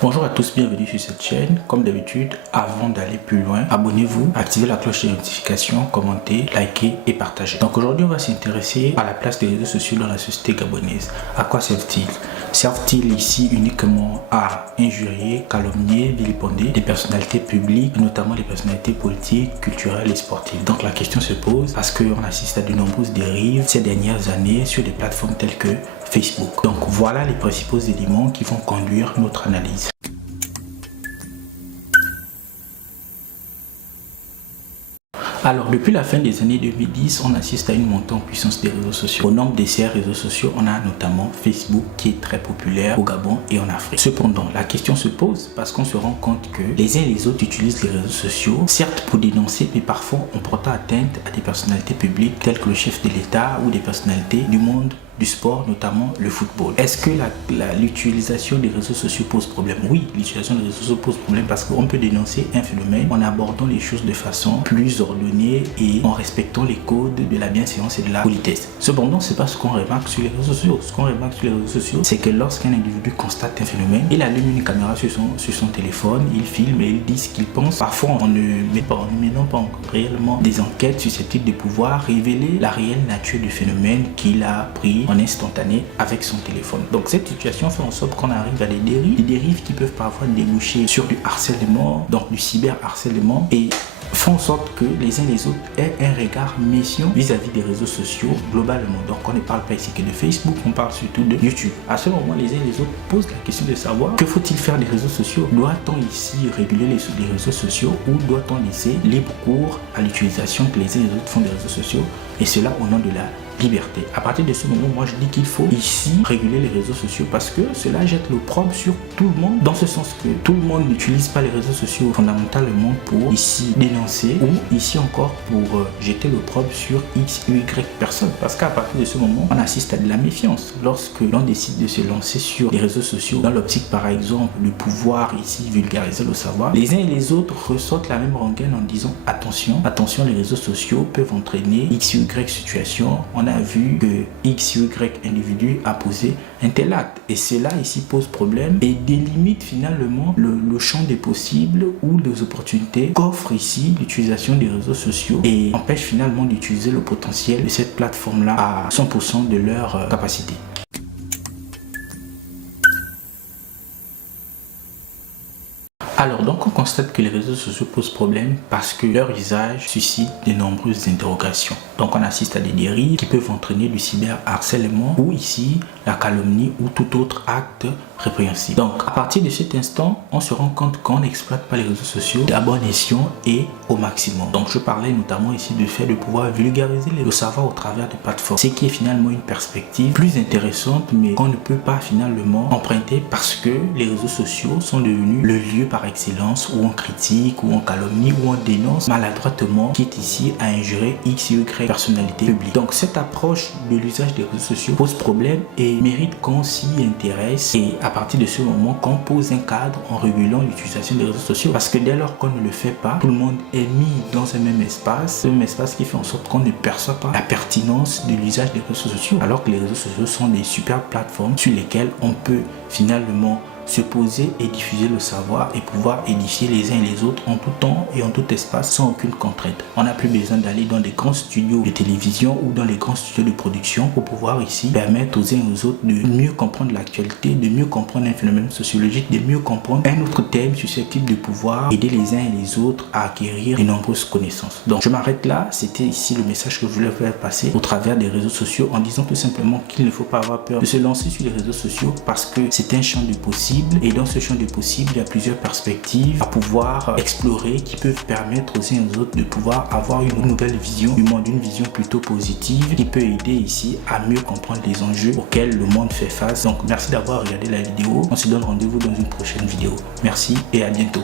Bonjour à tous, bienvenue sur cette chaîne. Comme d'habitude, avant d'aller plus loin, abonnez-vous, activez la cloche de notification, commentez, likez et partagez. Donc aujourd'hui, on va s'intéresser à la place des réseaux sociaux dans la société gabonaise. À quoi servent-ils? Servent-ils ici uniquement à injurier, calomnier, vilipender des personnalités publiques, notamment les personnalités politiques, culturelles et sportives? Donc la question se pose parce qu'on assiste à de nombreuses dérives ces dernières années sur des plateformes telles que Facebook. Donc voilà les principaux éléments qui vont conduire notre analyse. Alors, depuis la fin des années 2010, on assiste à une montée en puissance des réseaux sociaux. Au nombre de ces réseaux sociaux, on a notamment Facebook qui est très populaire au Gabon et en Afrique. Cependant, la question se pose parce qu'on se rend compte que les uns et les autres utilisent les réseaux sociaux, certes pour dénoncer, mais parfois en portant atteinte à des personnalités publiques telles que le chef de l'État ou des personnalités du monde du sport, notamment le football. Est-ce que l'utilisation des réseaux sociaux pose problème? Oui, l'utilisation des réseaux sociaux pose problème parce qu'on peut dénoncer un phénomène en abordant les choses de façon plus ordonnée et en respectant les codes de la bienséance et de la politesse. Cependant, c'est pas ce qu'on remarque sur les réseaux sociaux. Ce qu'on remarque sur les réseaux sociaux, c'est que lorsqu'un individu constate un phénomène, il allume une caméra sur son téléphone, il filme et il dit ce qu'il pense. Parfois, en ne menant pas réellement des enquêtes susceptibles de pouvoir révéler la réelle nature du phénomène qu'il a pris en instantané avec son téléphone. Donc cette situation fait en sorte qu'on arrive à des dérives qui peuvent parfois déboucher sur du harcèlement, donc du cyberharcèlement, et font en sorte que les uns et les autres aient un regard méfiant vis-à-vis des réseaux sociaux globalement. Donc on ne parle pas ici que de Facebook, on parle surtout de YouTube. À ce moment, les uns et les autres posent la question de savoir que faut-il faire des réseaux sociaux? Doit-on ici réguler les réseaux sociaux ou doit-on laisser libre cours à l'utilisation que les uns et les autres font des réseaux sociaux, et cela au nom de la liberté? À partir de ce moment, moi je dis qu'il faut ici réguler les réseaux sociaux parce que cela jette l'opprobre sur tout le monde, dans ce sens que tout le monde n'utilise pas les réseaux sociaux fondamentalement pour ici dénoncer ou ici encore pour jeter l'opprobre sur X ou Y personnes, parce qu'à partir de ce moment, on assiste à de la méfiance. Lorsque l'on décide de se lancer sur les réseaux sociaux dans l'optique par exemple de pouvoir ici vulgariser le savoir, les uns et les autres ressortent la même rengaine en disant attention, attention, les réseaux sociaux peuvent entraîner X ou Y situation. On a vu que X ou Y individu a posé un tel acte, et cela ici pose problème et délimite finalement le champ des possibles ou des opportunités qu'offre ici l'utilisation des réseaux sociaux et empêche finalement d'utiliser le potentiel de cette plateforme là à 100% de leur capacité. Alors, donc on constate que les réseaux sociaux posent problème parce que leur usage suscite de nombreuses interrogations. Donc on assiste à des dérives qui peuvent entraîner du cyberharcèlement ou ici la calomnie ou tout autre acte répréhensible. Donc à partir de cet instant, on se rend compte qu'on n'exploite pas les réseaux sociaux à bon escient et au maximum. Donc je parlais notamment ici du fait de pouvoir vulgariser le savoir au travers de plateformes, ce qui est finalement une perspective plus intéressante mais qu'on ne peut pas finalement emprunter parce que les réseaux sociaux sont devenus le lieu par excellence où on critique, où on calomnie, où on dénonce maladroitement qui est ici à injurer X ou Y personnalité publique. Donc cette approche de l'usage des réseaux sociaux pose problème et mérite qu'on s'y intéresse, et à partir de ce moment qu'on pose un cadre en régulant l'utilisation des réseaux sociaux, parce que dès lors qu'on ne le fait pas, tout le monde est mis dans un même espace qui fait en sorte qu'on ne perçoit pas la pertinence de l'usage des réseaux sociaux, alors que les réseaux sociaux sont des super plateformes sur lesquelles on peut finalement se poser et diffuser le savoir et pouvoir édifier les uns et les autres en tout temps et en tout espace sans aucune contrainte. On n'a plus besoin d'aller dans des grands studios de télévision ou dans les grands studios de production pour pouvoir ici permettre aux uns et aux autres de mieux comprendre l'actualité, de mieux comprendre un phénomène sociologique, de mieux comprendre un autre thème susceptible de pouvoir aider les uns et les autres à acquérir de nombreuses connaissances. Donc je m'arrête là, c'était ici le message que je voulais faire passer au travers des réseaux sociaux en disant tout simplement qu'il ne faut pas avoir peur de se lancer sur les réseaux sociaux parce que c'est un champ de possibles. Et dans ce champ de possibles, il y a plusieurs perspectives à pouvoir explorer qui peuvent permettre aux uns et aux autres de pouvoir avoir une nouvelle vision du monde, une vision plutôt positive qui peut aider ici à mieux comprendre les enjeux auxquels le monde fait face. Donc merci d'avoir regardé la vidéo. On se donne rendez-vous dans une prochaine vidéo. Merci et à bientôt.